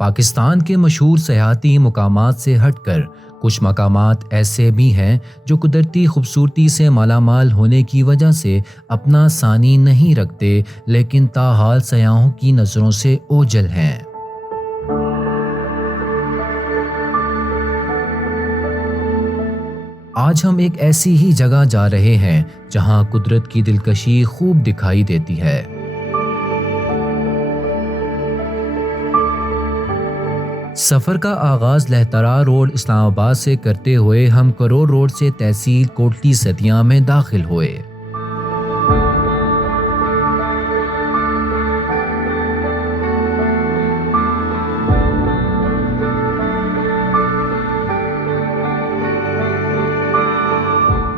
पाकिस्तान के मशहूर सयाहती मकामात से हटकर कुछ मकामात ऐसे भी हैं जो कुदरती खूबसूरती से मालामाल होने की वजह से अपना सानी नहीं रखते, लेकिन ताहाल सयाहों की नज़रों से ओझल हैं। आज हम एक ऐसी ही जगह जा रहे हैं जहां कुदरत की दिलकशी खूब दिखाई देती है। सफ़र का आगाज़ लहतरा रोड इस्लामाबाद से करते हुए हम करोड़ रोड से तहसील कोटली सतिया में दाखिल हुए।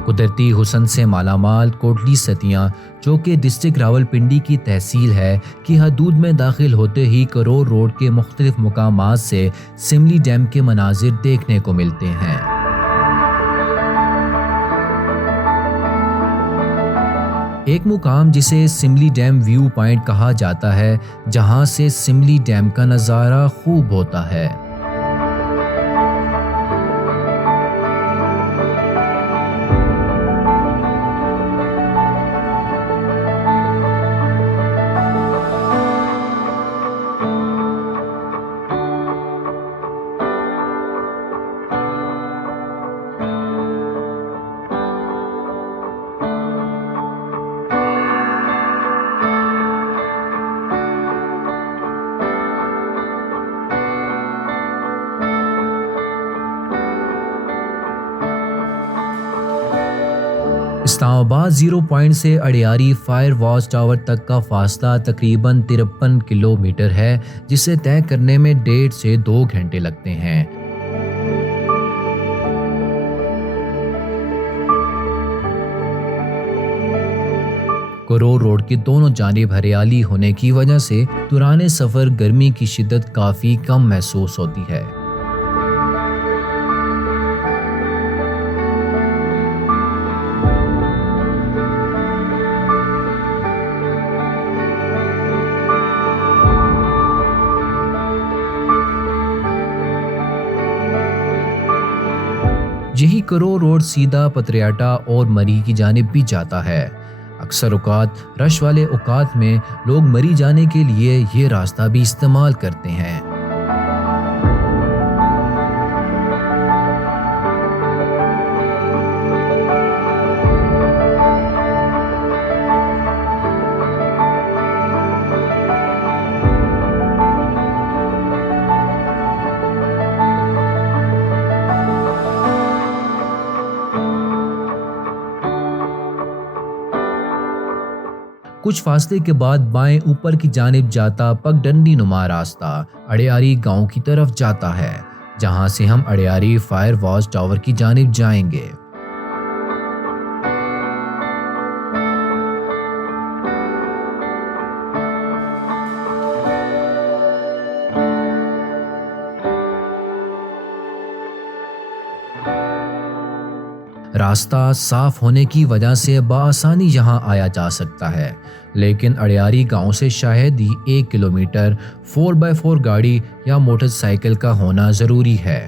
कुदरती हुसन से मालामाल कोटली सतिया, जो कि डिस्ट्रिक्ट रावलपिंडी की तहसील है, की हदूद में दाखिल होते ही करोड़ रोड के मुख्तलिफ मुकामात से सिमली डैम के मनाजिर देखने को मिलते हैं। एक मुकाम जिसे सिमली डैम व्यू पॉइंट कहा जाता है, जहां से सिमली डैम का नज़ारा खूब होता है। इस्लामाबाद ज़ीरो पॉइंट से अड़ियारी फायर वॉच टावर तक का फासला तकरीबन 53 किलोमीटर है, जिसे तय करने में 1.5 से 2 घंटे लगते हैं। करोड़ रोड के दोनों जानिब हरियाली होने की वजह से दौरान सफ़र गर्मी की शिद्दत काफ़ी कम महसूस होती है। यही करोड़ रोड सीधा पतरियाटा और मरी की जानिब भी जाता है। अक्सर औकात रश वाले औकात में लोग मरी जाने के लिए ये रास्ता भी इस्तेमाल करते हैं। कुछ फासले के बाद बाएं ऊपर की जानिब जाता पगडंडी नुमा रास्ता अड़ियारी गांव की तरफ जाता है, जहां से हम अड़ियारी फायर वॉच टावर की जानिब जाएंगे। रास्ता साफ होने की वजह से बआसानी यहाँ आया जा सकता है, लेकिन अड़ियारी गांव से शायद ही 1 किलोमीटर 4x4 गाड़ी या मोटरसाइकिल का होना ज़रूरी है।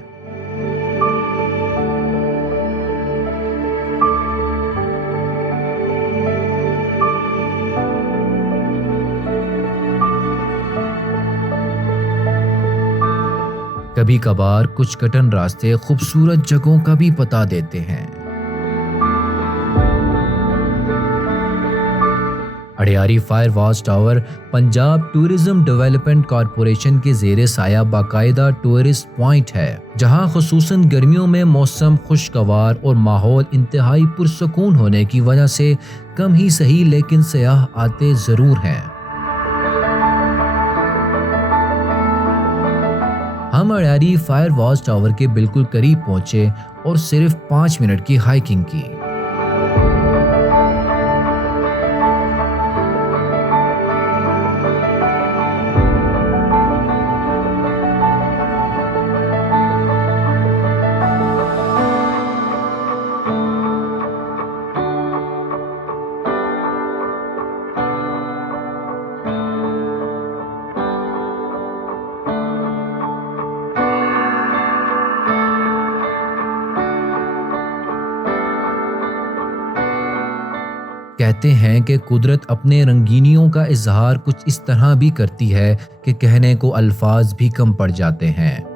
कभी कभार कुछ कटन रास्ते खूबसूरत जगहों का भी पता देते हैं। Adiyari fire watch tower Punjab tourism development corporation के ज़ेरे साया बाकायदा टूरिस्ट पॉइंट है, जहां खुसूसन गर्मियों में मौसम खुशगवार और माहौल इंतहाई पुरसकून होने की वजह से कम ही सही लेकिन सयाह आते ज़रूर हैं। हम अड़ियारी फायर वॉच टावर के बिल्कुल करीब पहुंचे और सिर्फ 5 मिनट की हाइकिंग की। कहते हैं कि कुदरत अपने रंगीनियों का इजहार कुछ इस तरह भी करती है कि कहने को अल्फाज भी कम पड़ जाते हैं।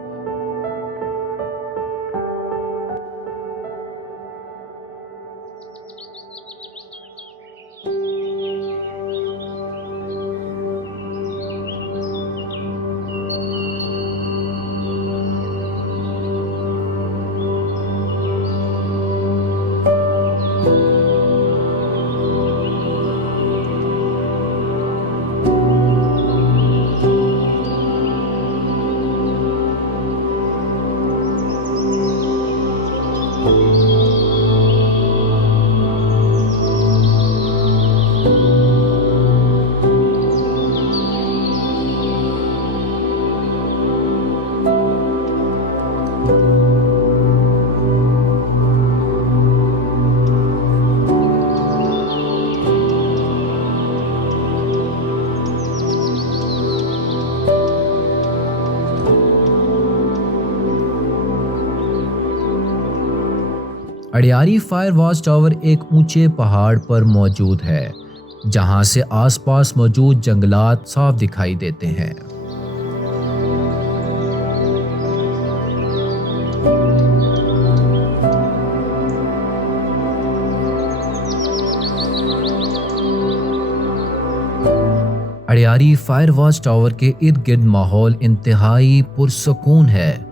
अडियारी फायर वॉच टावर एक ऊंचे पहाड़ पर मौजूद है जहां से आसपास मौजूद जंगलात साफ दिखाई देते हैं। अडियारी फायर वॉच टावर के इर्द गिर्द माहौल इंतहाई पुरसकून है।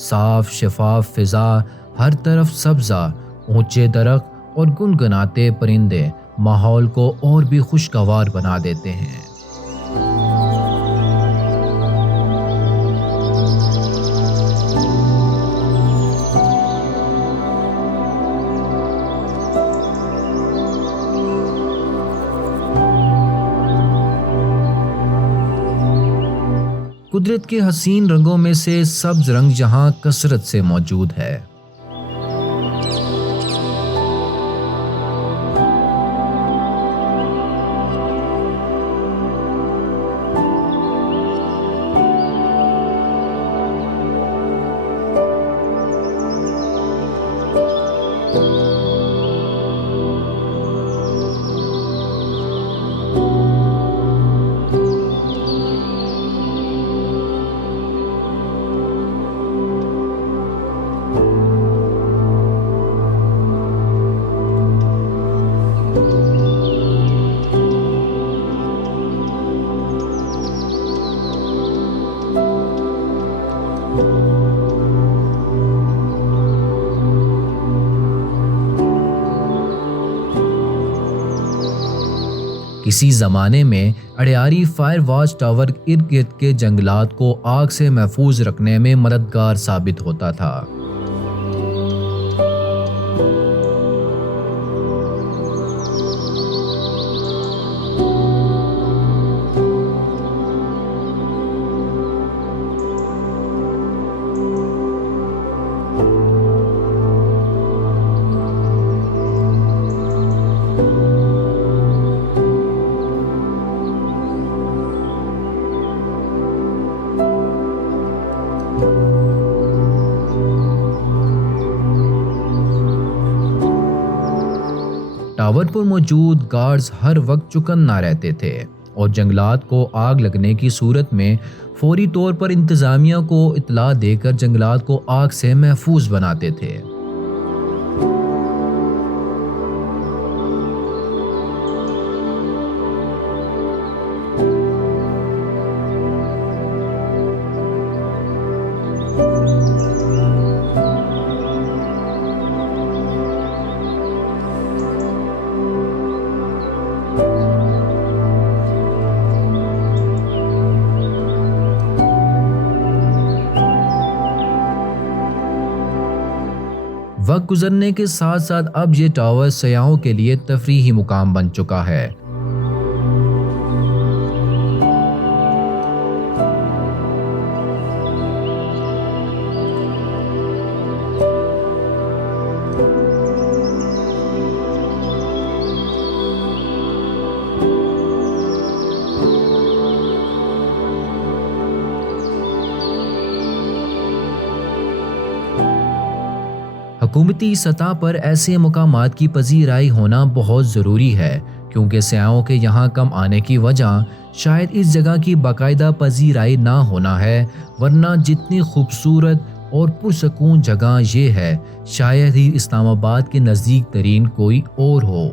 साफ शफाफ फिजा, हर तरफ सब्जा, ऊंचे दरख्त और गुनगुनाते परिंदे माहौल को और भी खुशगवार बना देते हैं। कुदरत के हसीन रंगों में से सब्ज रंग जहां कसरत से मौजूद है। किसी ज़माने में अडियारी फायर वॉच टावर इर्द गिर्द के जंगलात को आग से महफूज रखने में मददगार साबित होता था। टावर पर मौजूद गार्ड्स हर वक्त चौकन्ना रहते थे और जंगलात को आग लगने की सूरत में फौरी तौर पर इंतजामिया को इत्तला देकर जंगलात को आग से महफूज बनाते थे। वक्त गुजरने के साथ साथ अब ये टावर सयाहों के लिए तफरीही मुकाम बन चुका है। हुकूमती सतह पर ऐसे मकामात की पजीराई होना बहुत ज़रूरी है, क्योंकि सयाहों के यहाँ कम आने की वजह शायद इस जगह की बाकायदा पजीराई ना होना है, वरना जितनी खूबसूरत और पुरसकून जगह ये है, शायद ही इस्लामाबाद के नज़दीक तरीन कोई और हो।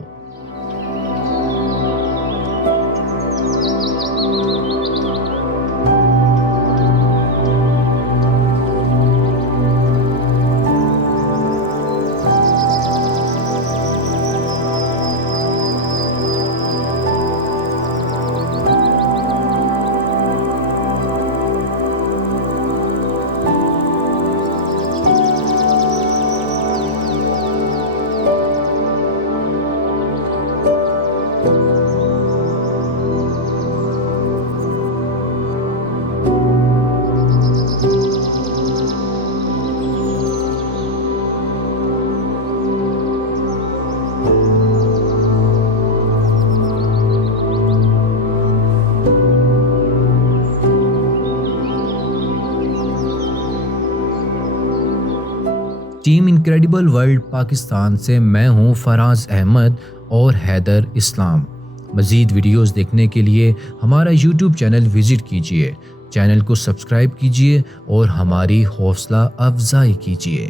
टीम इनक्रेडिबल वर्ल्ड पाकिस्तान से मैं हूं फराज अहमद और हैदर इस्लाम। मज़ीद वीडियोस देखने के लिए हमारा YouTube चैनल विज़िट कीजिए, चैनल को सब्सक्राइब कीजिए और हमारी हौसला अफजाई कीजिए।